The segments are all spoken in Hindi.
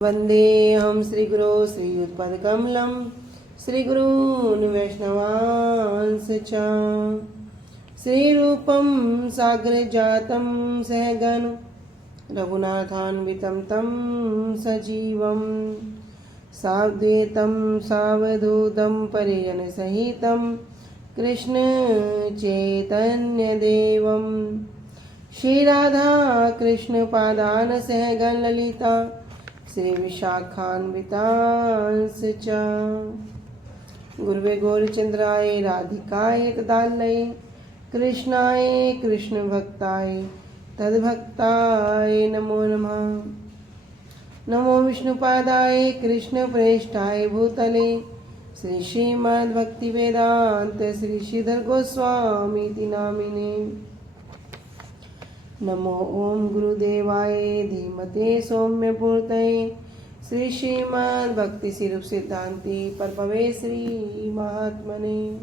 वन्देऽहं श्रीगुरो श्रीयुतपदकमलं श्रीगुरून् वैष्णवांश्च च श्रीरूपं साग्रजातं सहगण रघुनाथान्वितं तं सजीवं सावधूतं सावधूतं परिजनसहितं कृष्णचैतन्यदेवं श्रीराधा कृष्णपादान् सहगण ललिता श्रीविशाखान्वितांश्च च गुरुवे गौरचन्द्राय राधिकाय तदालये कृष्णाय कृष्णभक्ताय तद्भक्ताय नमो नमः। नमो विष्णुपादाय कृष्णप्रेष्ठाय भूतले श्री श्रीमद्भक्तिवेदान्त श्री श्रीधर गोस्वामीति नामिने। नमो ओम गुरुदेवाय धीमते सौम्यपूर्तये श्री श्रीमद्भक्ति स्वरूप सिद्धांति प्रभवे श्री महात्मने।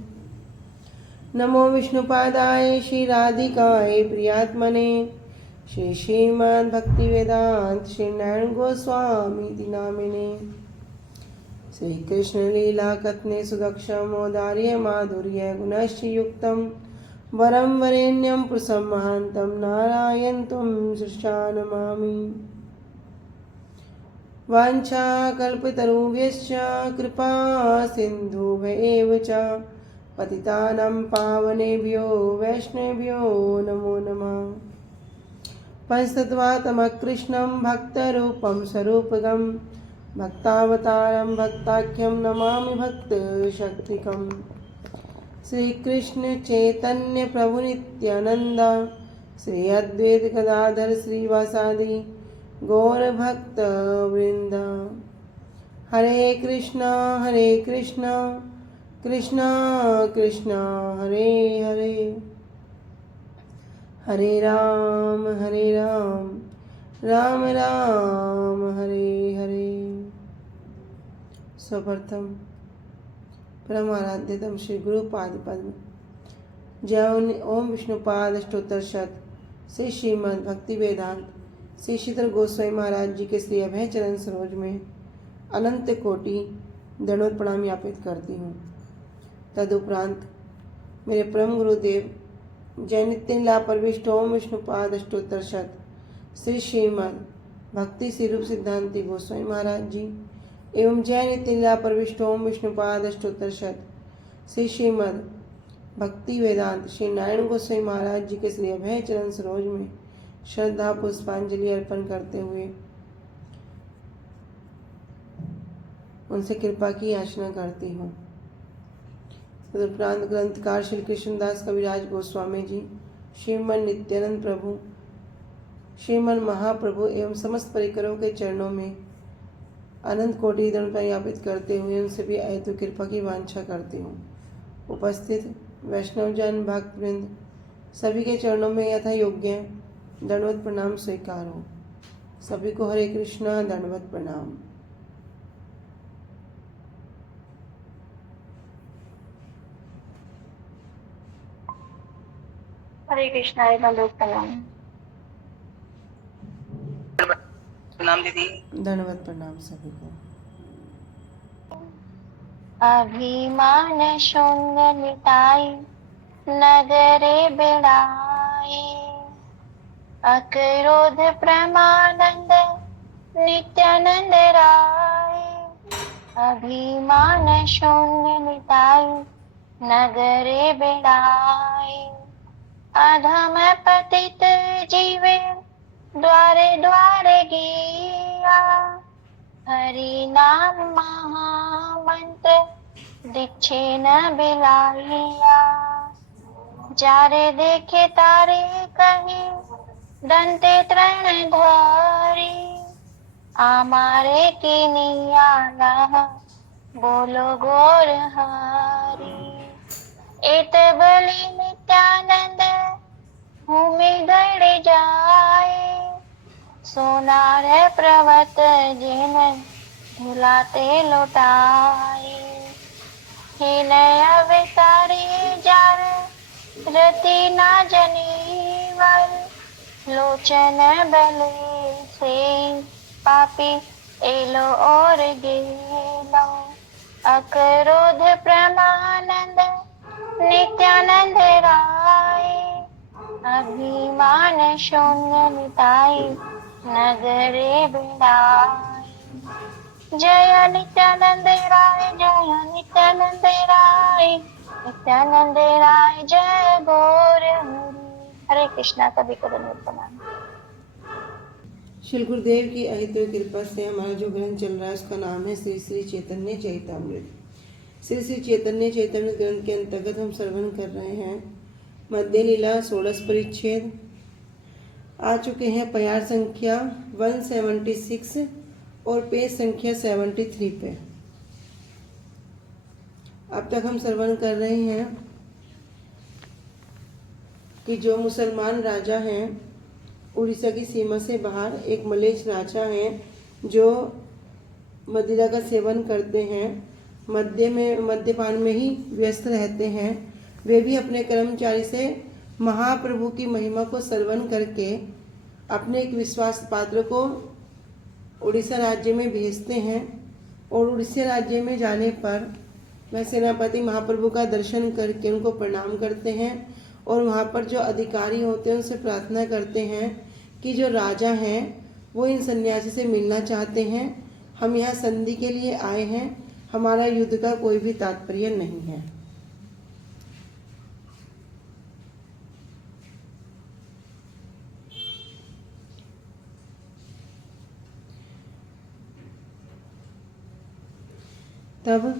नमो विष्णुपादाय श्री राधिकाय प्रियात्मने श्री श्रीमद्भक्ति वेदांत श्री नारायण गोस्वामीति नामिने। श्री कृष्ण लीला कथने सुदक्षमोदार्य माधुर्य गुणश्च युक्तम् वरं वरेण्यं पुरुषं महान्तं नारायणं नमामि। वाञ्छाकल्पतरुभ्यश्च कृपा सिन्धुभ्येव च पतितानां पावनेभ्यो वैष्णवेभ्यो नमो नमः। पंचतत्त्वात्मकृष्णं भक्तरूपं स्वरूपगं भक्तावतारं भक्ताख्यं नमामि भक्तशक्तिकम्। श्री कृष्ण चैतन्य प्रभु नित्यानंद श्री अद्वैत गदाधर श्रीवासादि गौर भक्त वृंद। हरे कृष्णा कृष्णा कृष्णा हरे हरे हरे राम राम राम हरे हरे। सर्वप्रथम परमाराध्यतम श्री गुरुपाद पद्म जय ओम विष्णुपाद अष्टोत्तर शत श्री श्रीमद् भक्ति वेदांत श्री श्रीधर गोस्वामी महाराज जी के श्री अभय चरण सरोज में अनंत कोटि दंडवत प्रणाम ज्ञापित करती हूँ। तदुपरांत मेरे परम गुरुदेव जय नित्य लीला परविष्ट ओम विष्णुपाद अष्टोत्तर शत श्री श्रीमद् भक्ति श्री रूप सिद्धांति गोस्वामी महाराज जी एवं जय नित्य लीला परविष्ट ओम विष्णुपाद अष्टोत्तर शत श्री श्रीमद् भक्ति वेदांत श्री नारायण गोस्वामी महाराज जी के श्री अभय चरण सरोज में श्रद्धा पुष्पांजलि अर्पण करते हुए उनसे कृपा की याचना करती हूँ। तदुपरांत ग्रंथकार श्री कृष्णदास कविराज गोस्वामी जी श्रीमन नित्यानंद प्रभु श्रीमन महाप्रभु एवं समस्त परिकरों के चरणों में अनंत कोटि दंड ज्ञापित करते हुए उनसे भी अहेतु कृपा की वांछा करती हूँ। उपस्थित वैष्णवजन भक्तवृंद सभी के चरणों में यथा योग्य दंडवत प्रणाम स्वीकार हो। सभी को हरे कृष्णा दंडवत प्रणाम। हरे कृष्णा दंडवत प्रणाम। प्रणाम दीदी। दंडवत प्रणाम सभी को। अभिमान शून्य मिटाई नगरे बिड़ाई अक्रोध प्रमानंद नित्यानंद राय। अभिमान शून्य मिटाई नगरे बिड़ाई अधम पतित जीवे द्वारे द्वारे गिया। हरि नाम महामंत्र दीक्षे न बिलाइया। जारे देखे तारे कहीं दंते तृण धरी आमारे की नियाला बोलो गोर हरि। एत बलि नित्यानंद भूमि गड़ जाए सोनार प्रवत जिन धुलाते लौटाए। हे नय अवतारी जार रति ना जनीवर लोचन बले से पापी एलो और गेलो अक्रोध प्रमानंद नित्यानंद राय अभिमान शून्य निताय नगरे बिड़ाय जय नित्यानंद राय जय नित्यानंद राय नित्यानंद राय जय गौर हरे कृष्णा। कभी कदम प्रणाम। श्री गुरुदेव की अहितु कृपा से हमारा जो ग्रंथ चल रहा है उसका नाम है श्री श्री चैतन्य चैतामृत। श्री श्री चैतन्य चैतामृत ग्रंथ के अंतर्गत हम श्रवण कर रहे हैं मध्य लीला 16 परिच्छेद। आ चुके हैं प्यार संख्या 176 और पेज संख्या 73 पे। अब तक हम श्रवण कर रहे हैं कि जो मुसलमान राजा हैं उड़ीसा की सीमा से बाहर एक मलेच्छ राजा हैं जो मदिरा का सेवन करते हैं, मद्यपान में ही व्यस्त रहते हैं। वे भी अपने कर्मचारी से महाप्रभु की महिमा को श्रवण करके अपने एक विश्वास पात्र को उड़ीसा राज्य में भेजते हैं और उड़ीसा राज्य में जाने पर वह सेनापति महाप्रभु का दर्शन करके उनको प्रणाम करते हैं और वहाँ पर जो अधिकारी होते हैं उनसे प्रार्थना करते हैं कि जो राजा हैं वो इन सन्यासी से मिलना चाहते हैं। हम यहाँ संधि के लिए आए हैं, हमारा युद्ध का कोई भी तात्पर्य नहीं है। तब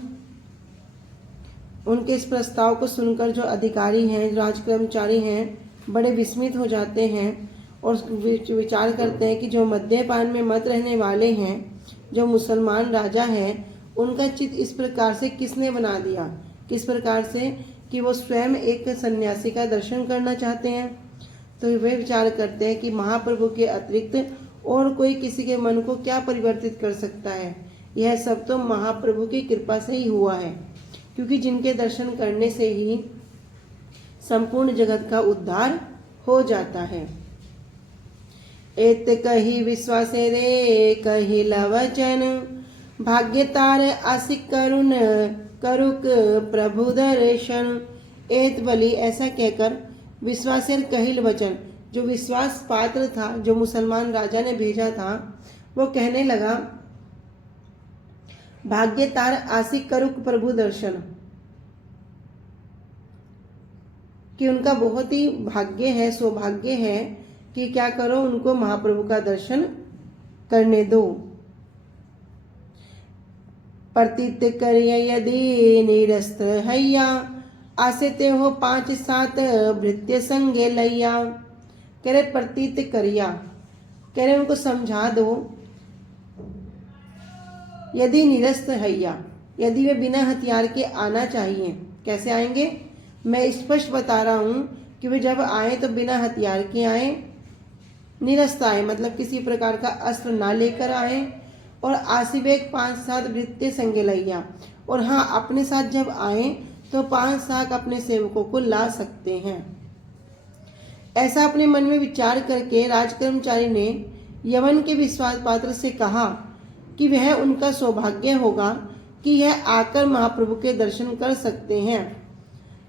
उनके इस प्रस्ताव को सुनकर जो अधिकारी हैं, राजकर्मचारी हैं, बड़े विस्मित हो जाते हैं और विचार करते हैं कि जो मद्यपान में मत रहने वाले हैं, जो मुसलमान राजा हैं, उनका चित्त इस प्रकार से किसने बना दिया, किस प्रकार से कि वो स्वयं एक सन्यासी का दर्शन करना चाहते हैं। तो वे विचार करते हैं कि महाप्रभु के अतिरिक्त और कोई किसी के मन को क्या परिवर्तित कर सकता है। यह सब तो महाप्रभु की कृपा से ही हुआ है, क्योंकि जिनके दर्शन करने से ही संपूर्ण जगत का उद्धार हो जाता है। एत कही विश्वासे रे कही लवचन भाग्य तार आसिक करुण करुक प्रभु दर्शन। एत बलि ऐसा कहकर विश्वासेर कहिल वचन, जो विश्वास पात्र था, जो मुसलमान राजा ने भेजा था, वो कहने लगा भाग्य तार आसिक करुक प्रभु दर्शन, कि उनका बहुत ही भाग्य है, सौभाग्य है कि क्या करो, उनको महाप्रभु का दर्शन करने दो। प्रतीत करिय यदि निरस्त हैया आसे ते हो 5-7 भृत्य संगे लैया। कह रहे प्रतीत करिया, कह रहे उनको समझा दो। यदि निरस्त हैया, यदि वे बिना हथियार के आना चाहिए, कैसे आएंगे? मैं स्पष्ट बता रहा हूं कि वे जब आए तो बिना हथियार के आए, निरस्त आए, मतलब किसी प्रकार का अस्त्र ना लेकर आए, और आसिबेक 5-7 भृत्य संगे लैया, और हाँ अपने साथ जब आए तो 5-7 अपने सेवकों को ला सकते हैं। ऐसा अपने मन में विचार करके राजकर्मचारी ने यवन के विश्वास पात्र से कहा कि वह उनका सौभाग्य होगा कि यह आकर महाप्रभु के दर्शन कर सकते हैं।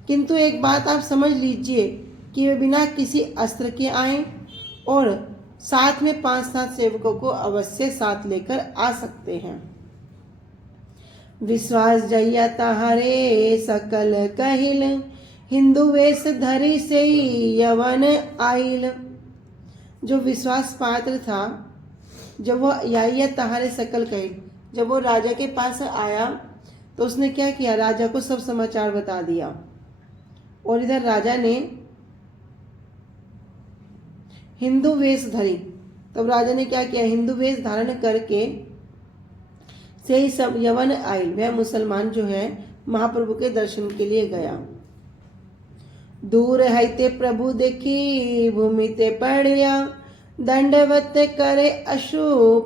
किंतु एक बात आप समझ लीजिए कि वे बिना किसी अस्त्र के आए और साथ में 5-7 सेवकों को अवश्य साथ लेकर आ सकते हैं। विश्वास जइया तहारे सकल कहिल हिंदू वेश धरी से यवन आइल। जो विश्वास पात्र था, जब वो या तहारे सकल कहिल, जब वो राजा के पास आया तो उसने क्या किया, राजा को सब समाचार बता दिया। और इधर राजा ने हिंदू वेश धरी, तब राजा ने क्या किया, हिंदू वेश धारण करके से ही सब यवन आइल, वह मुसलमान जो है महाप्रभु के दर्शन के लिए गया। दूर हैते प्रभु देखी भूमि ते पड़िया दंडवत करे अशु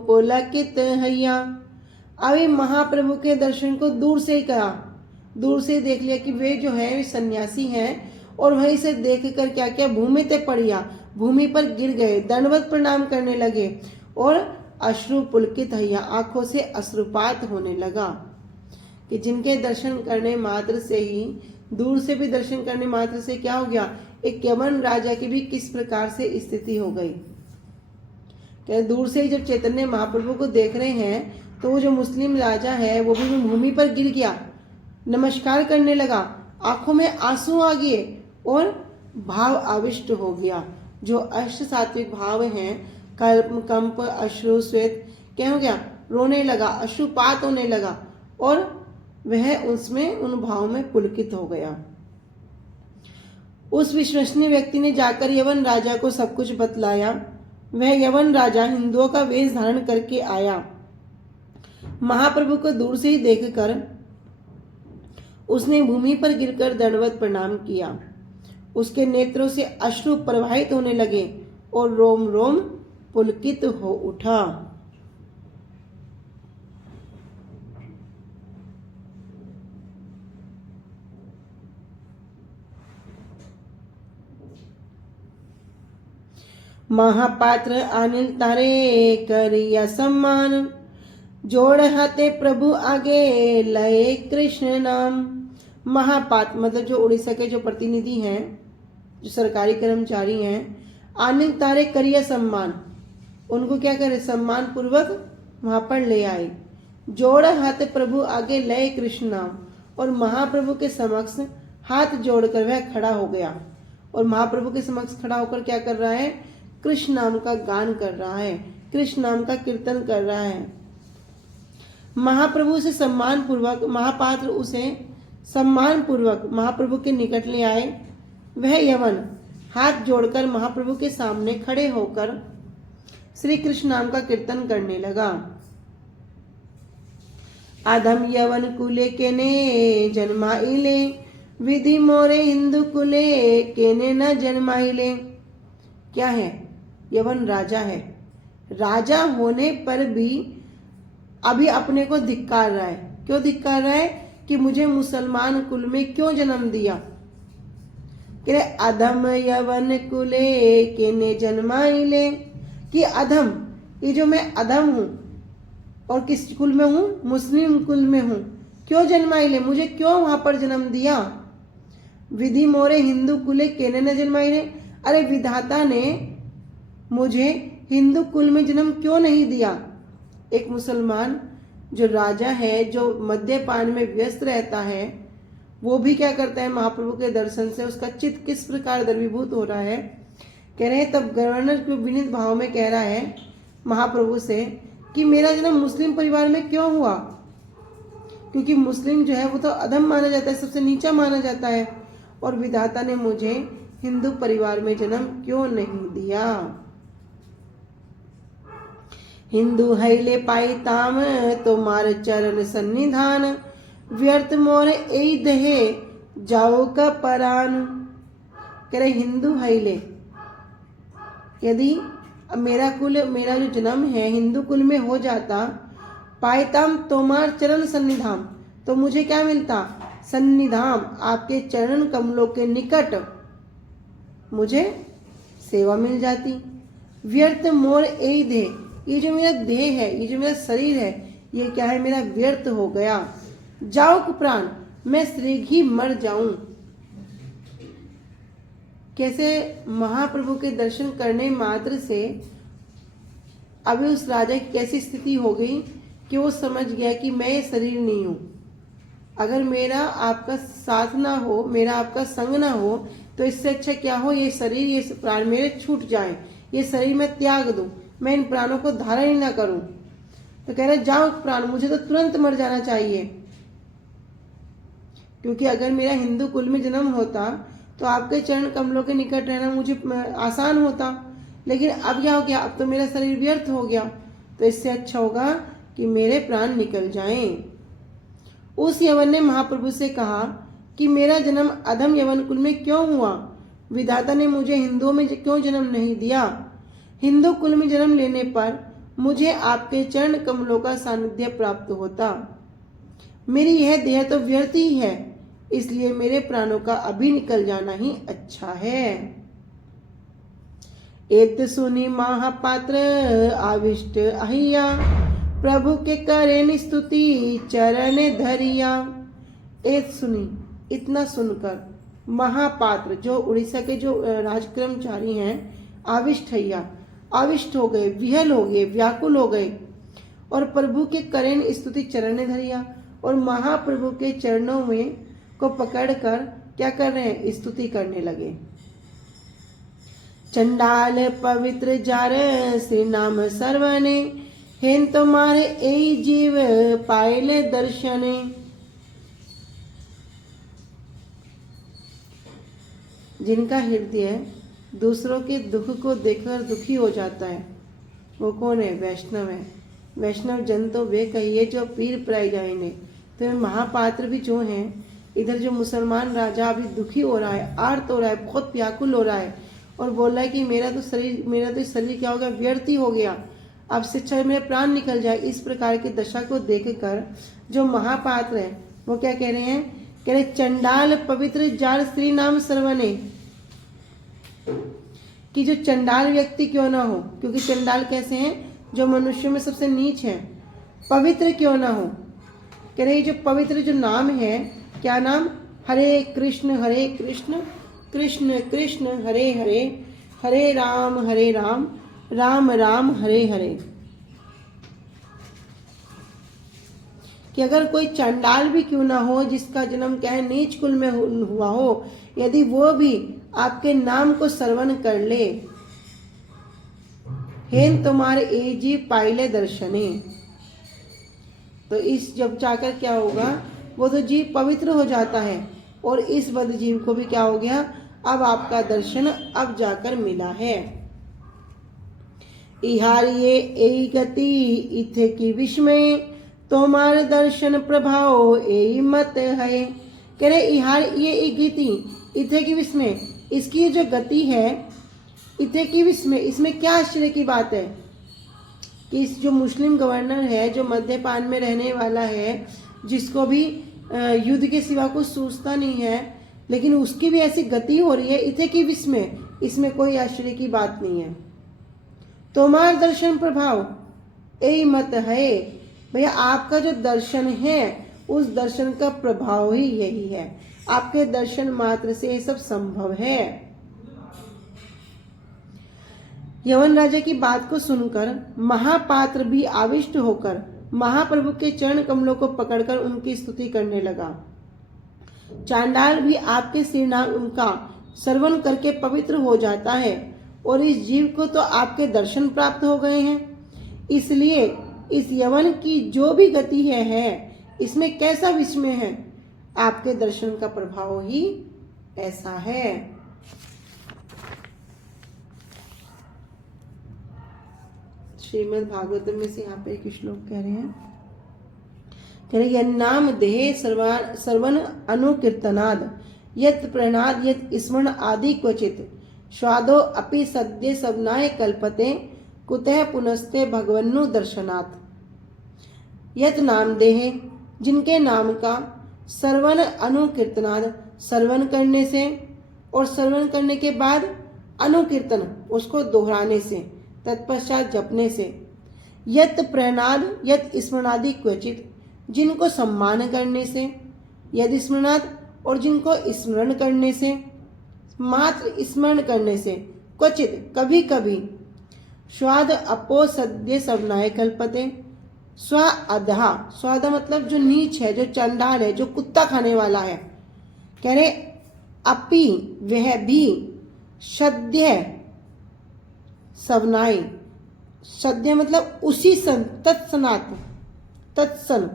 पुलकित हैया। अभी महाप्रभु के दर्शन को दूर से ही कहा, दूर से देख लिया कि वे जो है वे सन्यासी हैं, और वहीं से देख कर क्या किया, भूमि ते पड़िया, भूमि पर गिर गए, दंडवत प्रणाम करने लगे और अश्रु पुलकित हैया, आंखों से अश्रुपात होने लगा। कि जिनके दर्शन करने मात्र से ही, दूर से भी दर्शन करने मात्र से क्या हो गया, एक यवन राजा की भी किस प्रकार से स्थिति हो गई। क्या दूर से ही जब चैतन्य महाप्रभु को देख रहे हैं तो वो जो मुस्लिम राजा है वो भी भूमि पर गिर गया, नमस्कार करने लगा, आंखों में आंसू आ गए और भाव आविष्ट हो गया। जो अष्ट सात्विक भाव हैं, कल्प, कंप, अश्रु, श्वेत, क्या हो गया, रोने लगा, अश्रुपात होने लगा और वह उसमें उन भाव में पुलकित हो गया। उस विश्वसनीय व्यक्ति ने जाकर यवन राजा को सब कुछ बतलाया। वह यवन राजा हिंदुओं का वेश धारण करके आया। महाप्रभु को दूर से ही देखकर उसने भूमि पर गिरकर दंडवत प्रणाम किया। उसके नेत्रों से अश्रु प्रवाहित होने लगे और रोम रोम पुलकित हो उठा। महापात्र अनिल तारे करिया सम्मान, जोड़ हाथे प्रभु आगे लय कृष्ण नाम। महापात्र मतलब जो उड़ीसा के जो प्रतिनिधि हैं, जो सरकारी कर्मचारी हैं, अनिल तारे करिया सम्मान, उनको क्या करे, सम्मान पूर्वक वहां पर ले आए। जोड़ हाथ प्रभु आगे लय कृष्ण नाम, और महाप्रभु के समक्ष हाथ जोड़कर वह खड़ा हो गया और महाप्रभु के समक्ष खड़ा होकर क्या कर रहा है, कृष्ण नाम का गान कर रहा है, कृष्ण नाम का कीर्तन कर रहा है। महाप्रभु से सम्मान पूर्वक, महापात्र उसे सम्मान पूर्वक महाप्रभु के निकट ले आए। वह यवन हाथ जोड़कर महाप्रभु के सामने खड़े होकर श्री कृष्ण नाम का कीर्तन करने लगा। आदम यवन कुले केने जन्माइले, विधि मोरे हिंदू कुले केने न जन्माइले। क्या है, यवन राजा है, राजा होने पर भी अभी अपने को धिक्कार रहा है। क्यों धिक्कार रहा है, कि मुझे मुसलमान कुल में क्यों जन्म दिया। कि अधम यवन कुले केने जन्माइले, कि अधम, ये जो मैं अधम हूं और किस कुल में हूं, मुस्लिम कुल में हूं, क्यों जन्माइले, मुझे क्यों वहां पर जन्म दिया। विधि मोरे हिंदू कुले केने न जन्माइले, अरे विधाता ने मुझे हिंदू कुल में जन्म क्यों नहीं दिया। एक मुसलमान जो राजा है, जो मद्यपान में व्यस्त रहता है, वो भी क्या करता है, महाप्रभु के दर्शन से उसका चित्त किस प्रकार द्रवीभूत हो रहा है। कह रहे हैं, तब गवर्नर को विनीत भाव में कह रहा है महाप्रभु से कि मेरा जन्म मुस्लिम परिवार में क्यों हुआ, क्योंकि मुस्लिम जो है वो तो अधम माना जाता है, सबसे नीचा माना जाता है, और विधाता ने मुझे हिंदू परिवार में जन्म क्यों नहीं दिया। हिंदू हैले पाई ताम तुम्हारे चरण सन्निधान, व्यर्थ मोर ए दहे जाओ का परान। कह रहे हिंदू हैले, यदि मेरा कुल, मेरा जो जन्म है हिंदू कुल में हो जाता, पायताम तोमार चरण सन्निधाम, तो मुझे क्या मिलता, सन्निधाम, आपके चरण कमलों के निकट मुझे सेवा मिल जाती। व्यर्थ मोर ए दे, ये जो मेरा देह है, ये जो मेरा शरीर है, ये क्या है, मेरा व्यर्थ हो गया। जाओ प्राण, मैं शीघ्र ही मर जाऊं। कैसे महाप्रभु के दर्शन करने मात्र से अभी उस राजा की कैसी स्थिति हो गई कि वो समझ गया कि मैं ये शरीर नहीं हूं। अगर मेरा आपका साथ ना हो, मेरा आपका संग ना हो, तो इससे अच्छा क्या हो, ये शरीर, ये प्राण मेरे छूट जाए, ये शरीर मैं त्याग दूं, मैं इन प्राणों को धारण ही ना करूं। तो कह रहे जाओ प्राण, मुझे तो तुरंत मर जाना चाहिए, क्योंकि अगर मेरा हिंदू कुल में जन्म होता तो आपके चरण कमलों के निकट रहना मुझे आसान होता, लेकिन अब क्या हो गया, अब तो मेरा शरीर व्यर्थ हो गया, तो इससे अच्छा होगा कि मेरे प्राण निकल जाएं। उस यवन ने महाप्रभु से कहा कि मेरा जन्म अधम यवन कुल में क्यों हुआ, विधाता ने मुझे हिंदुओं में क्यों जन्म नहीं दिया। हिंदू कुल में जन्म लेने पर मुझे आपके चरण कमलों का सानिध्य प्राप्त होता। मेरी यह देह तो व्यर्थ ही है, इसलिए मेरे प्राणों का अभी निकल जाना ही अच्छा है। एत सुनी महापात्र आविष्ट अहिया, प्रभु के करें स्तुति चरण धरिया। एत सुनी, इतना सुनकर, महापात्र जो उड़ीसा के जो राजकर्मचारी हैं, आविष्ट हैया, आविष्ट हो गए, विहल हो गए, व्याकुल हो गए, और प्रभु के करें स्तुति चरण धरिया, और महाप्रभु के चरणों में को पकड़कर क्या कर रहे हैं, स्तुति करने लगे। चंडाल पवित्र जार श्री नाम सर्वने, हेन तुम्हारे ए जीव पायले दर्शने। जिनका हृदय दूसरों के दुख को देखकर दुखी हो जाता है, वो कौन है, वैष्णव है। वैष्णव जन तो वे कहिए जो पीर पराई जाएंगे। तो महापात्र भी जो हैं, इधर जो मुसलमान राजा अभी दुखी हो रहा है, आर्त हो रहा है, बहुत व्याकुल हो रहा है, और बोल रहा है कि मेरा तो शरीर क्या हो गया, व्यर्थ हो गया, अब शिक्षा मेरे प्राण निकल जाए। इस प्रकार की दशा को देखकर जो महापात्र है वो क्या कह रहे हैं, कह रहे चंडाल पवित्र जार श्री नाम सर्वने, कि जो चंडाल व्यक्ति क्यों ना हो, क्योंकि चंडाल कैसे हैं, जो मनुष्यों में सबसे नीच है, पवित्र क्यों ना हो। कह रहे जो पवित्र जो नाम है, क्या नाम, हरे कृष्ण कृष्ण कृष्ण हरे हरे, हरे राम राम राम हरे हरे। कि अगर कोई चंडाल भी क्यों ना हो, जिसका जन्म क्या है, नीच कुल में हुआ हो, यदि वो भी आपके नाम को श्रवण कर ले, हेन तुम्हारे ए जी पाइले दर्शने, तो इस जब जाकर क्या होगा, वो तो जीव पवित्र हो जाता है, और इस बद जीव को भी क्या हो गया, अब आपका दर्शन अब जाकर मिला है। इहारिये ए गति इथे की विस्मय, तुम्हारे दर्शन प्रभाव ए मत है। कह रहे इहार ये गति इथे की विस्मय, इसकी जो गति है, इथे की विस्मय, इसमें क्या आश्चर्य की बात है कि इस जो मुस्लिम गवर्नर है, जो मद्यपान में रहने वाला है, जिसको भी युद्ध के सिवा कुछ सूझता नहीं है, लेकिन उसकी भी ऐसी गति हो रही है, इथे की विस्मय, इसमें कोई आश्चर्य की बात नहीं है। तुम्हारा दर्शन प्रभाव ए मत है, भैया आपका जो दर्शन है, उस दर्शन का प्रभाव ही यही है, आपके दर्शन मात्र से ये सब संभव है। यवन राजा की बात को सुनकर महापात्र भी आविष्ट होकर महाप्रभु के चरण कमलों को पकड़कर उनकी स्तुति करने लगा। चांडाल भी आपके श्रीनाम उनका श्रवण करके पवित्र हो जाता है, और इस जीव को तो आपके दर्शन प्राप्त हो गए हैं। इसलिए इस यवन की जो भी गति है, इसमें कैसा विस्मय है, आपके दर्शन का प्रभाव ही ऐसा है। श्रीमद् भागवतम में से यहाँ पे एक श्लोक कह रहे हैं, यन्नाम देहे सर्वन अनुकीर्तनाद यत् प्रणाद यत् स्मरण आदि क्वचित स्वादो अपि सद्य सवनाय कल्पते कुतः पुनस्ते भगवन्नु दर्शनात्। यत् नाम देहे, जिनके नाम का सर्वन अनुकीर्तनाद, सर्वन करने से, और सर्वन करने के बाद अनुकीर्तन, उसको दोहराने से, तत्पश्चात जपने से, यत् प्रणाद यत् स्मरणादि क्वचित, जिनको सम्मान करने से, यदि स्मरणाद, और जिनको स्मरण करने से, मात्र स्मरण करने से, क्वचित कभी कभी, स्वाद अपो सद्य सवनाय कल्पते, स्व अधा, स्वाद मतलब जो नीच है, जो चंडाल है, जो कुत्ता खाने वाला है, कह रहे अपि वह भी सद्य सवनाय, सद्य मतलब उसी सन, तत्सनात, तत्सन,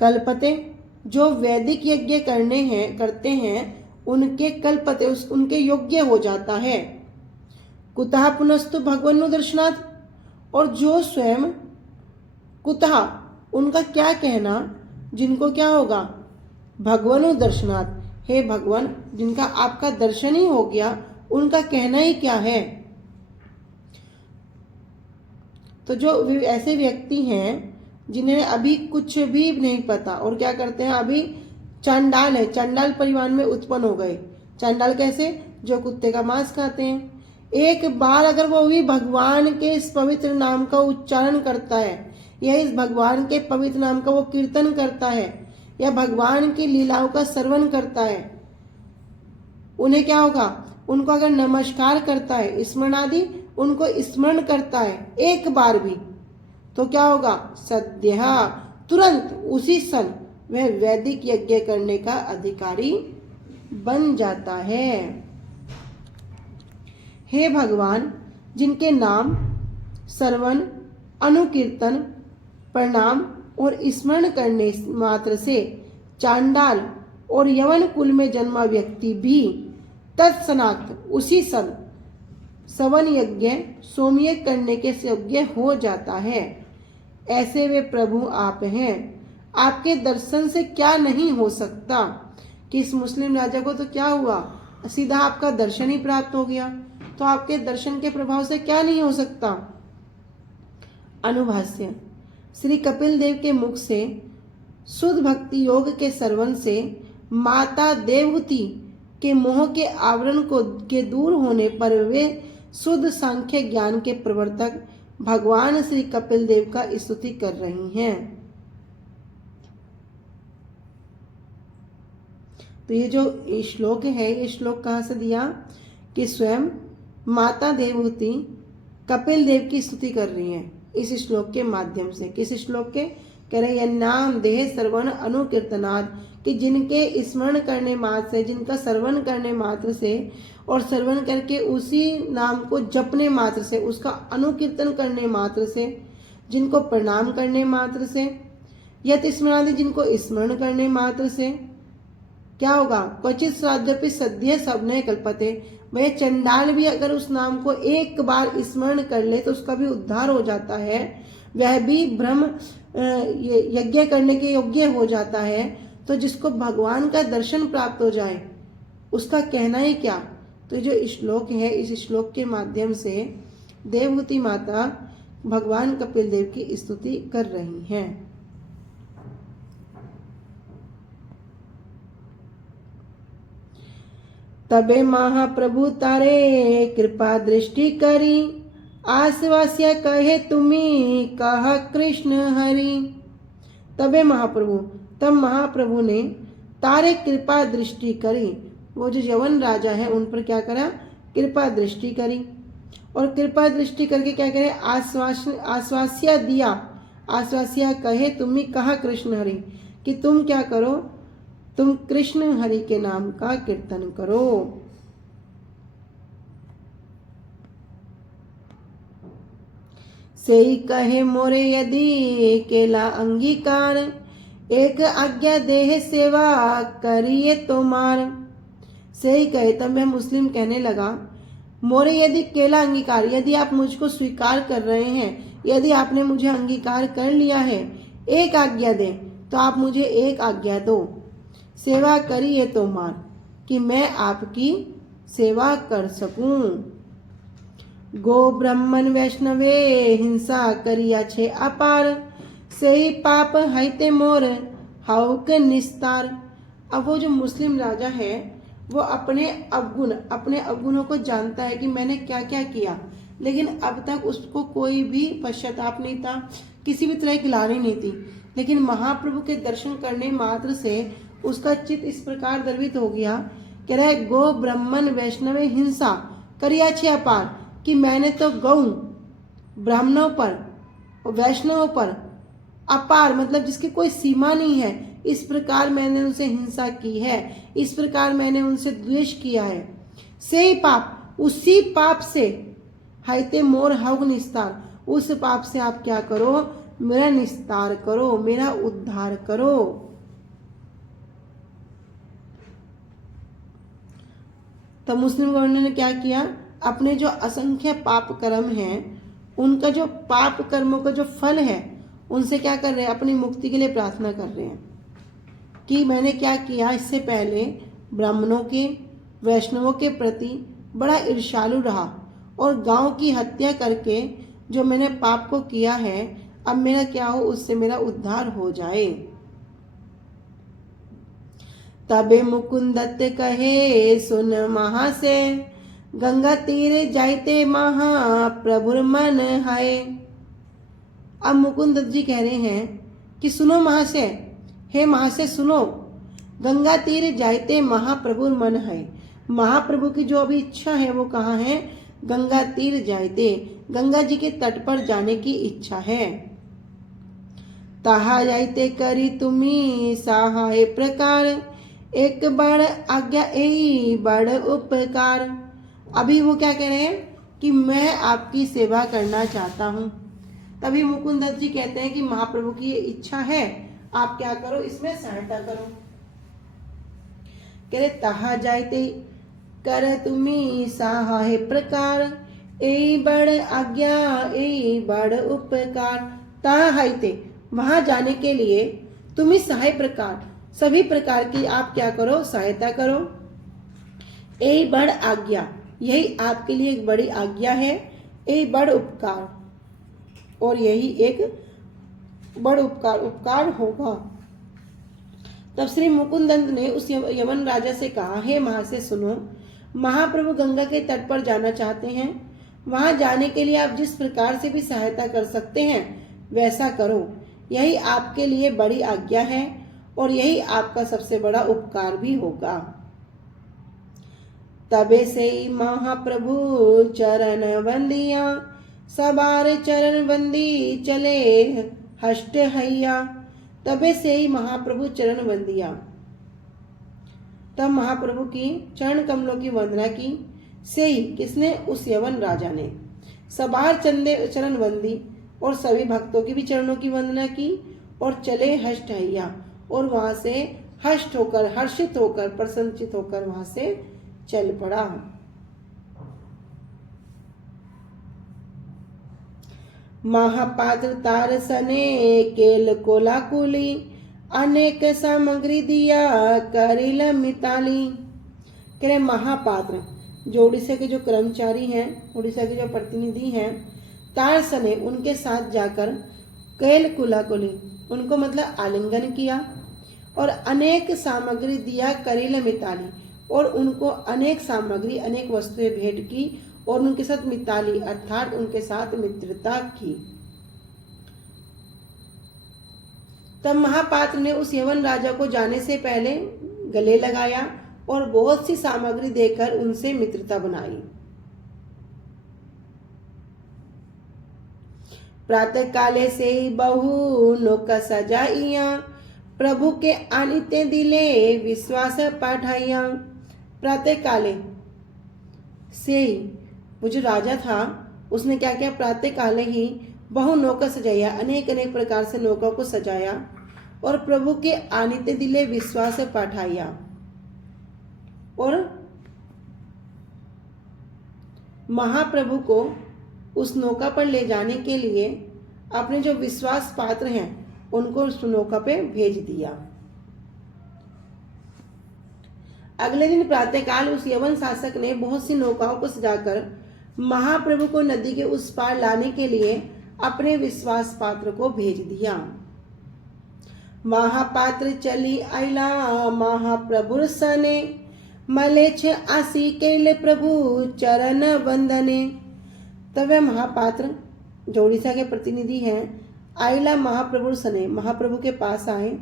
कल्पते जो वैदिक यज्ञ करते हैं, उनके कल्पते उनके योग्य हो जाता है। कुतः पुनस्तु भगवन्नु दर्शनाथ, और जो स्वयं कुतः उनका क्या कहना, जिनको क्या होगा, भगवन्नु दर्शनाथ, हे भगवान जिनका आपका दर्शन ही हो गया, उनका कहना ही क्या है। तो जो ऐसे व्यक्ति हैं जिन्हें अभी कुछ भी नहीं पता, और क्या करते हैं, अभी चांडाल है, चांडाल परिवार में उत्पन्न हो गए। चांडाल कैसे, जो कुत्ते का मांस खाते हैं, एक बार अगर वो भी भगवान के इस पवित्र नाम का उच्चारण करता है या इस भगवान के पवित्र नाम का वो कीर्तन करता है या भगवान की लीलाओं का श्रवण करता है, उन्हें क्या होगा, उनको अगर नमस्कार करता है, स्मरण आदि उनको स्मरण करता है एक बार भी, तो क्या होगा, सद्यः तुरंत उसी क्षण वह वैदिक यज्ञ करने का अधिकारी बन जाता है। हे भगवान, जिनके नाम, श्रवण, अनुकीर्तन, प्रणाम और स्मरण करने मात्र से चांडाल और यवन कुल में जन्मा व्यक्ति भी तत्सनात उसी सन सवन यज्ञ सोमयज्ञ करने के योग्य हो जाता है। ऐसे वे प्रभु आप हैं, आपके दर्शन से क्या नहीं हो सकता। कि इस मुस्लिम राजा को तो क्या हुआ, सीधा आपका दर्शन ही प्राप्त हो गया, तो आपके दर्शन के प्रभाव से क्या नहीं हो सकता। अनुभाष्य। श्री कपिल देव के मुख से शुद्ध भक्ति योग के श्रवण से माता देवहूति के मोह के आवरण के दूर होने पर वे शुद्ध सांख्य ज्ञान के प्रवर्तक भगवान श्री कपिल देव का स्तुति कर रही हैं। तो ये जो श्लोक है, ये श्लोक कहाँ से दिया कि स्वयं माता देवहूति कपिल देव की स्तुति कर रही हैं इस श्लोक के माध्यम से। किस श्लोक के, कह रहे हैं नाम देह श्रवण अनुकीर्तनाद, कि जिनके स्मरण करने मात्र से, जिनका श्रवण करने मात्र से और श्रवण करके उसी नाम को जपने मात्र से, उसका अनुकीर्तन करने मात्र से, जिनको प्रणाम करने मात्र से, यत स्मरणादि जिनको स्मरण करने मात्र से क्या होगा, क्वचित श्राद्धपि सद्य सबने कल्पते, वह चंडाल भी अगर उस नाम को एक बार स्मरण कर ले तो उसका भी उद्धार हो जाता है, वह भी ब्रह्म यज्ञ करने के योग्य हो जाता है। तो जिसको भगवान का दर्शन प्राप्त हो जाए उसका कहना ही क्या। तो जो श्लोक है, इस श्लोक के माध्यम से देवहूति माता भगवान कपिल देव की स्तुति कर रही हैं। तबे महाप्रभु तारे कृपा दृष्टि करी, आश्वास्य कहे तुम्ही कहा कृष्ण हरि। तबे महाप्रभु, तब महाप्रभु ने तारे कृपा दृष्टि करी, वो जो यवन राजा है उन पर क्या करा, कृपा दृष्टि करी। और कृपा दृष्टि करके क्या करे, आश्वास्य दिया, आश्वास्य कहे तुम्ही कहा कृष्ण हरि, कि तुम क्या करो, तुम कृष्ण हरि के नाम का कीर्तन करो। सेई कहे मोरे यदि केला अंगीकार, एक आज्ञा देह सेवा करिए तुम्हार। सेई कहे, तब मैं मुस्लिम कहने लगा, मोरे यदि केला अंगीकार, यदि आप मुझको स्वीकार कर रहे हैं, यदि आपने मुझे अंगीकार कर लिया है, एक आज्ञा दे, तो आप मुझे एक आज्ञा दो, सेवा करिए तुम्हार, कि मैं आपकी सेवा कर सकूं। गो ब्राह्मण वैष्णवे हिंसा करिया छे अपार, सही पाप हैते मोर हाउक निस्तार। अब वो जो मुस्लिम राजा है वो अपने अवगुणों को जानता है कि मैंने क्या क्या किया, लेकिन अब तक उसको कोई भी पश्चाताप नहीं था, किसी भी तरह की ग्लानि नहीं थी। लेकिन महाप्रभु के दर्शन करने मात्र से उसका चित्त इस प्रकार द्रवित हो गया, कह रहा है गो ब्राह्मण वैष्णवे हिंसा करिया छे अपार, कि मैंने तो गौ ब्राह्मणों पर वैष्णवों पर अपार मतलब जिसकी कोई सीमा नहीं है, इस प्रकार मैंने उनसे हिंसा की है, इस प्रकार मैंने उनसे द्वेष किया है। से पाप, उसी पाप से हाइते मोर हव निस्तार, उस पाप से आप क्या करो, मेरा निस्तार करो, मेरा उद्धार करो। तो मुस्लिम गवर्नर ने क्या किया, अपने जो असंख्य पाप कर्म हैं, उनका जो पाप कर्मों का जो फल है, उनसे क्या कर रहे हैं, अपनी मुक्ति के लिए प्रार्थना कर रहे हैं कि मैंने क्या किया, इससे पहले ब्राह्मणों के वैष्णवों के प्रति बड़ा ईर्ष्यालु रहा और गांव की हत्या करके जो मैंने पाप को किया है, अब मेरा क्या हो, उससे मेरा उद्धार हो जाए। तबे मुकुंद दत्त कहे सुन महासे, गंगा तीर जाइते महाप्रभुर मन है। अब मुकुंद जी कह रहे हैं कि सुनो महाशय, हे महाशय सुनो, गंगा तीर जाइते महाप्रभुर मन है। महाप्रभु की जो अभी इच्छा है वो कहाँ है? गंगा तीर जाइते, गंगा जी के तट पर जाने की इच्छा है। ताहा जाइते करी तुम्ही सहाय प्रकार, एक बड़ आज्ञा ए बड़ उपकार। अभी वो क्या कह रहे हैं कि मैं आपकी सेवा करना चाहता हूँ। तभी मुकुंद जी कहते हैं कि महाप्रभु की ये इच्छा है, आप क्या करो, इसमें सहायता करो। कह रहे ताहा जाइते कर तुम्ही सहाय प्रकार, ए बड़ आज्ञा ए बड़ उपकार। ताहाइते, वहां जाने के लिए, तुम्ही सहाय प्रकार, सभी प्रकार की आप क्या करो, सहायता करो। ए बड़ आज्ञा, यही आपके लिए एक बड़ी आज्ञा है। ए बड़ उपकार, और यही एक बड़ उपकार होगा। तब श्री मुकुंदन ने उस यमन राजा से कहा, हे महाशय सुनो, महाप्रभु गंगा के तट पर जाना चाहते हैं। वहां जाने के लिए आप जिस प्रकार से भी सहायता कर सकते हैं वैसा करो। यही आपके लिए बड़ी आज्ञा है और यही आपका सबसे बड़ा उपकार भी होगा। तबे से ही महाप्रभु चरण बंदिया, सबार चरण बंदी चले हष्ट हैया। तबे से ही महाप्रभु चरण बंदिया, तब महाप्रभु की चरण कमलों की वंदना की। से ही किसने? उस यवन राजा ने। सबार चरण बंदी, और सभी भक्तों की भी चरणों की वंदना की, और चले हष्ट हैया, और वहां से हष्ट होकर, हर्षित होकर, प्रसन्नचित होकर वहां से चल पड़ा। महापात्र तार सने केल कोलाकुली, अनेक सामग्री दिया करिल मिताली। कह रहे महापात्र, जो उड़ीसा के जो कर्मचारी हैं, उड़ीसा के जो प्रतिनिधि हैं, तार सने उनके साथ जाकर कैल कुलाकुली, उनको मतलब आलिंगन किया, और अनेक सामग्री दिया करिल मिताली, और उनको अनेक सामग्री, अनेक वस्तुएं भेंट की, और उनके साथ मिताली अर्थात उनके साथ मित्रता की। तब महापात्र ने उस यवन राजा को जाने से पहले गले लगाया और बहुत सी सामग्री देकर उनसे मित्रता बनाई। प्रातः काले से ही बहु नौका सजाइया, प्रभु के आनिते दिले विश्वास पाठाइया। प्रातः काले से ही वो जो राजा था उसने क्या किया? प्रातः काले ही बहु नौका सजाया, अनेक अनेक प्रकार से नौका को सजाया, और प्रभु के आनिते दिले विश्वास पाठाइया, और महाप्रभु को उस नौका पर ले जाने के लिए अपने जो विश्वास पात्र हैं उनको उस नौका पे भेज दिया। अगले दिन प्रातःकाल उस यवन शासक ने बहुत सी नौकाओं को सजाकर महाप्रभु को नदी के उस पार लाने के लिए अपने विश्वास पात्र को भेज दिया। महापात्र चली आइला महाप्रभु सने, मलेच्छ आसी केले प्रभु चरण वंदने। तब वह महापात्र जो उड़ीसा के प्रतिनिधि हैं आइला महाप्रभु सने, महाप्रभु के पास आए।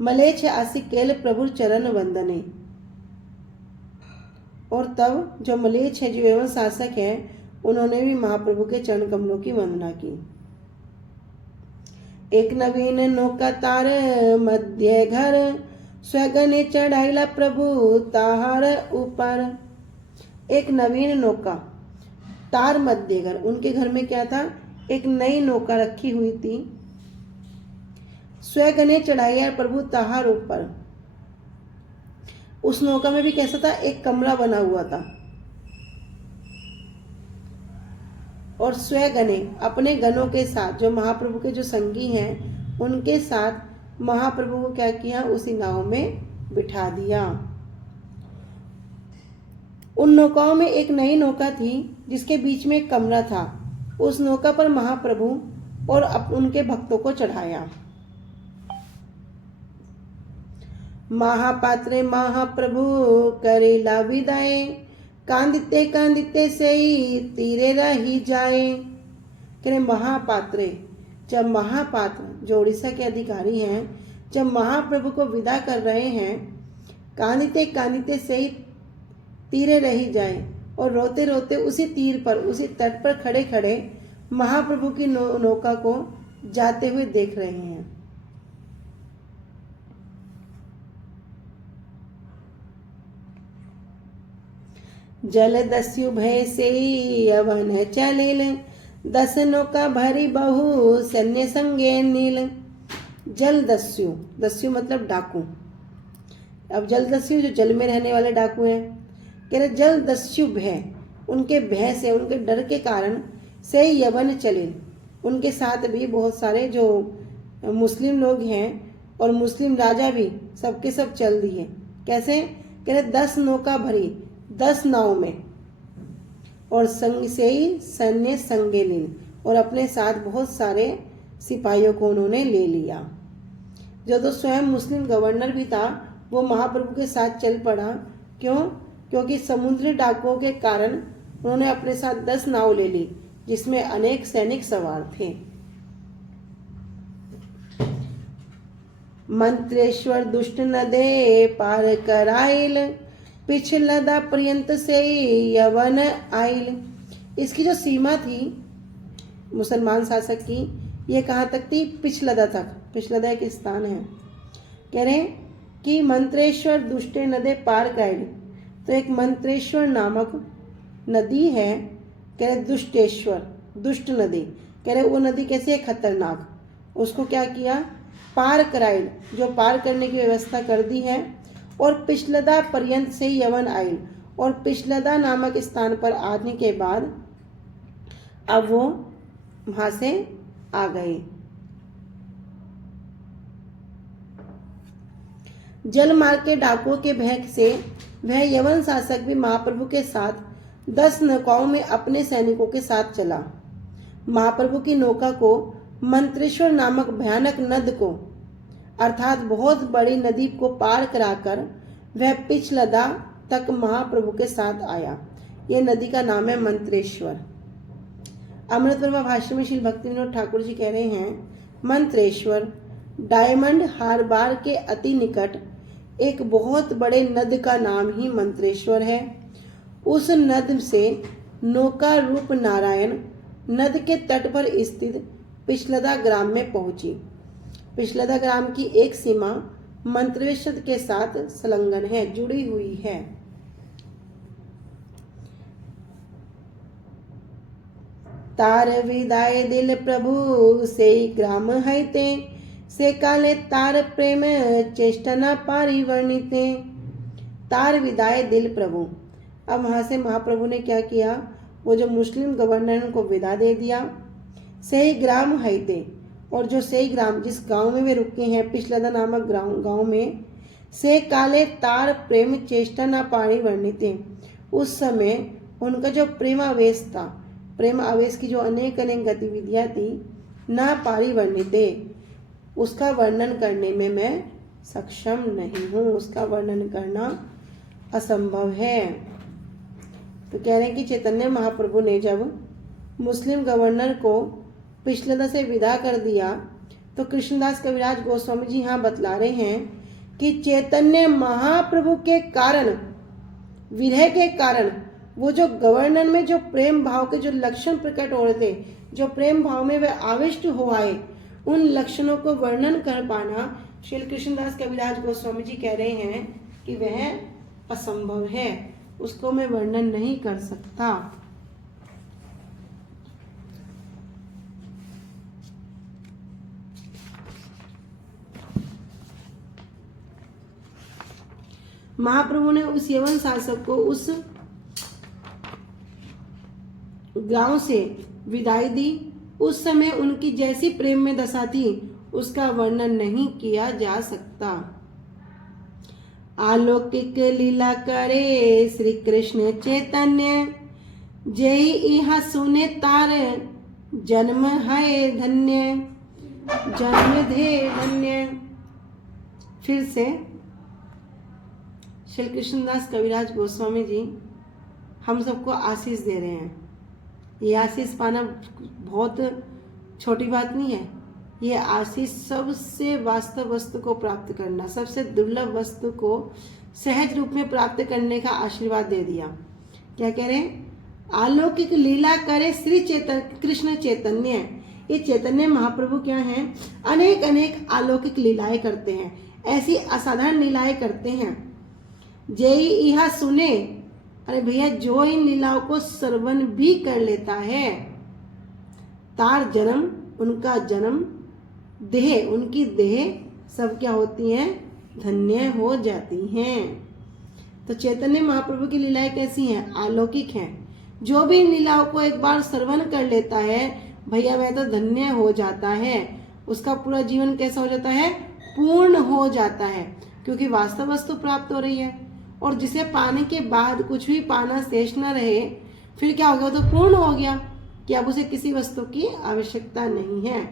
मलेच्छ आसी केल प्रभु चरण वंदने, और तब जो मलेच्छ है, जो एवं शासक है, उन्होंने भी महाप्रभु के चरण कमलों की वंदना की। एक नवीन नौका तार मध्य घर, स्वगने चढ़ाइला प्रभु ताहार ऊपर। एक नवीन नौका तार मध्य घर, उनके घर में क्या था? एक नई नौका रखी हुई थी। स्वगने चढ़ाइया प्रभु ताहार ऊपर, उस नौका में भी कैसा था? एक कमरा बना हुआ था। और स्वगने अपने गणों के साथ, जो महाप्रभु के जो संगी हैं उनके साथ महाप्रभु को क्या किया? उसी नाव में बिठा दिया। उन नौकाओं में एक नई नौका थी जिसके बीच में एक कमरा था। उस नौका पर महाप्रभु और उनके भक्तों को चढ़ाया। महापात्रे महाप्रभु करेला विदाए, कांदिते कांदिते सही तीरे रही जाए। कह रहे महापात्रे, जब महापात्र जो उड़ीसा के अधिकारी हैं, जब महाप्रभु को विदा कर रहे हैं, कांदिते कांदिते सही तीरे रही जाए, और रोते रोते उसी तीर पर, उसी तट पर खड़े खड़े महाप्रभु की नौका को जाते हुए देख रहे हैं। जल दस्यु भय से यवन चलिल, 10 नौका भरी बहु सैन्य संगे नील। जल दस्यु, दस्यु मतलब डाकू। अब जल दस्यु जो जल में रहने वाले डाकू हैं। कह रहे जल दस्यु भय, उनके भय से, उनके डर के कारण से यवन चले, उनके साथ भी बहुत सारे जो मुस्लिम लोग हैं और मुस्लिम राजा भी सबके सब चल दिए। कैसे? कह रहे 10 नौका भरी, 10 नाव में, और संग से ही सैन्य संगे लीन, और अपने साथ बहुत सारे सिपाहियों को उन्होंने ले लिया। जो तो स्वयं मुस्लिम गवर्नर भी था वो महाप्रभु के साथ चल पड़ा। क्यों? क्योंकि समुद्री डाकुओं के कारण उन्होंने अपने साथ 10 नाव ले ली, जिसमें अनेक सैनिक सवार थे। मंत्रेश्वर दुष्ट नदे पार कराइल, पिछलदा पर्यंत से यवन आइल। इसकी जो सीमा थी मुसलमान शासक की, ये कहाँ तक थी? पिछलदा तक। पिछलदा एक स्थान है। कह रहे कि मंत्रेश्वर दुष्टे नदे पार कराइल, तो एक मंत्रेश्वर नामक नदी है। कह रहे दुष्टेश्वर, दुष्ट नदी। कह रहे वो नदी कैसी है? खतरनाक। उसको क्या किया? पार कराइल, जो पार करने की व्यवस्था कर दी है। और पिछलदा पर्यंत से यवन आइल, और पिछलदा नामक स्थान पर आने के बाद अब वो वहां से आ गए। जल मार्ग के डाकुओं के भय से वह यवन शासक भी महाप्रभु के साथ 10 नौकाओं में अपने सैनिकों के साथ चला। महाप्रभु की नौका को मंत्रेश्वर नामक भयानक नद को, अर्थात बहुत बड़ी नदी को पार कराकर वह पिछलदा तक महाप्रभु के साथ आया। यह नदी का नाम है मंत्रेश्वर। अमृतवर्मा भाष्य में श्री भक्ति विनोद ठाकुर जी कह रहे हैं, मंत्रेश्वर डायमंड हार्बर के अति निकट एक बहुत बड़े नद का नाम ही मंत्रेश्वर है। उस नद से नौका रूप नारायण नद के तट पर स्थित पिछलदा ग्राम में पहुंची। पिछलदा ग्राम की एक सीमा मंत्रेश्वर के साथ संलग्न है, जुड़ी हुई है। तार विदाय दिल प्रभु से ग्राम है ते, से काले तार प्रेम चेष्टा न पारी वर्णिते। तार विदाय दिल प्रभु। अब वहां से महाप्रभु ने क्या किया? वो जो मुस्लिम गवर्नर उनको विदा दे दिया। सही ग्राम है ते, और जो सही ग्राम, जिस गांव में वे रुके हैं, पिछलदा नामक गांव में, से काले तार प्रेम चेष्टा न पारी वर्णिते। उस समय उनका जो प्रेमावेश था, प्रेम आवेश की जो अनेक अनेक गतिविधियां थी, न पारी वर्णिते, उसका वर्णन करने में मैं सक्षम नहीं हूँ, उसका वर्णन करना असंभव है। तो कह रहे हैं कि चैतन्य महाप्रभु ने जब मुस्लिम गवर्नर को पिछलदा से विदा कर दिया, तो कृष्णदास कविराज गोस्वामी जी यहाँ बतला रहे हैं कि चैतन्य महाप्रभु के कारण, विरह के कारण, वो जो गवर्नर में जो प्रेम भाव के जो लक्षण प्रकट हो रहे थे, जो प्रेम भाव में वे आविष्ट हो आए, उन लक्षणों को वर्णन कर पाना श्री कृष्णदास कविराज गोस्वामी जी कह रहे हैं कि वह असंभव है, उसको मैं वर्णन नहीं कर सकता। महाप्रभु ने उस यवन शासक को उस गांव से विदाई दी। उस समय उनकी जैसी प्रेम में दशा थी, उसका वर्णन नहीं किया जा सकता। अलौकिक लीला करे श्री कृष्ण चैतन्य, जय इहा सुने तार जन्म है धन्य, जन्म धे धन्य। फिर से श्री कृष्णदास कविराज गोस्वामी जी हम सबको आशीष दे रहे हैं। ये आशीष पाना बहुत छोटी बात नहीं है। ये आशीष सबसे वास्तव वस्तु को प्राप्त करना, सबसे दुर्लभ वस्तु को सहज रूप में प्राप्त करने का आशीर्वाद दे दिया। क्या कह रहे हैं? अलौकिक लीला करे श्री कृष्ण चैतन्य। ये चैतन्य महाप्रभु क्या हैं? अनेक अनेक अलौकिक लीलाएं करते हैं, ऐसी असाधारण लीलाएं करते हैं। जय यह सुने, अरे भैया जो इन लीलाओं को श्रवण भी कर लेता है, तार जन्म, उनका जन्म, देह, उनकी देह सब क्या होती हैं? धन्य हो जाती हैं। तो चैतन्य महाप्रभु की लीलाएं कैसी हैं? अलौकिक हैं। जो भी इन लीलाओं को एक बार श्रवण कर लेता है भैया वह तो धन्य हो जाता है। उसका पूरा जीवन कैसा हो जाता है? पूर्ण हो जाता है, क्योंकि वास्तव वस्तु प्राप्त हो रही है। और जिसे पाने के बाद कुछ भी पाना शेष न रहे, फिर क्या हो गया? तो पूर्ण हो गया कि अब उसे किसी वस्तु की आवश्यकता नहीं है।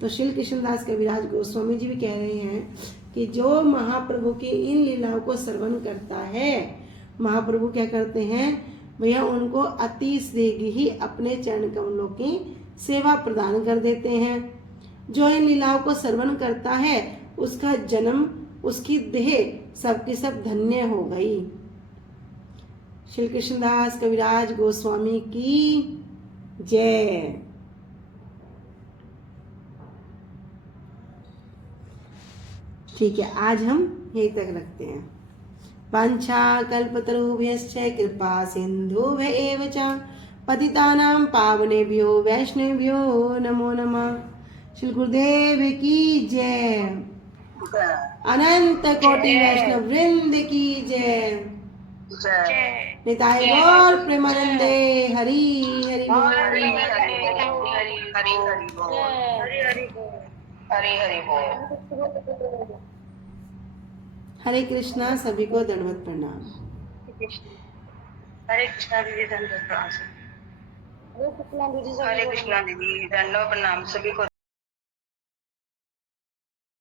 तो श्री कृष्णदास कविराज गोस्वामी जी भी कह रहे हैं कि जो महाप्रभु की इन लीलाओं को श्रवण करता है, महाप्रभु क्या करते हैं भैया? उनको अति शीघ्र ही अपने चरण कमलों की सेवा प्रदान कर देते हैं। जो इन लीलाओं को श्रवण करता है उसका जन्म, उसकी देह सबकी सब धन्य हो गई। श्री कृष्णदास कविराज गोस्वामी की जय। ठीक है, आज हम यहीं तक रखते हैं। वाञ्छा कल्पतरुभ्यश्च कृपा सिन्धुभ्य एव च पतितानां पावनेभ्यो वैष्णवेभ्यो नमो नमः। श्री गुरुदेव की जय। अनंत कोटि वैष्णव वृंद की जय। निताय गौर प्रेमानंदे। हरि हरि बोल। हरे कृष्णा। सभी को दंडवत प्रणाम। हरे कृष्णा दीदी, दंडवत प्रणाम। हरे कृष्णा दीदी, दंडवत प्रणाम सभी को।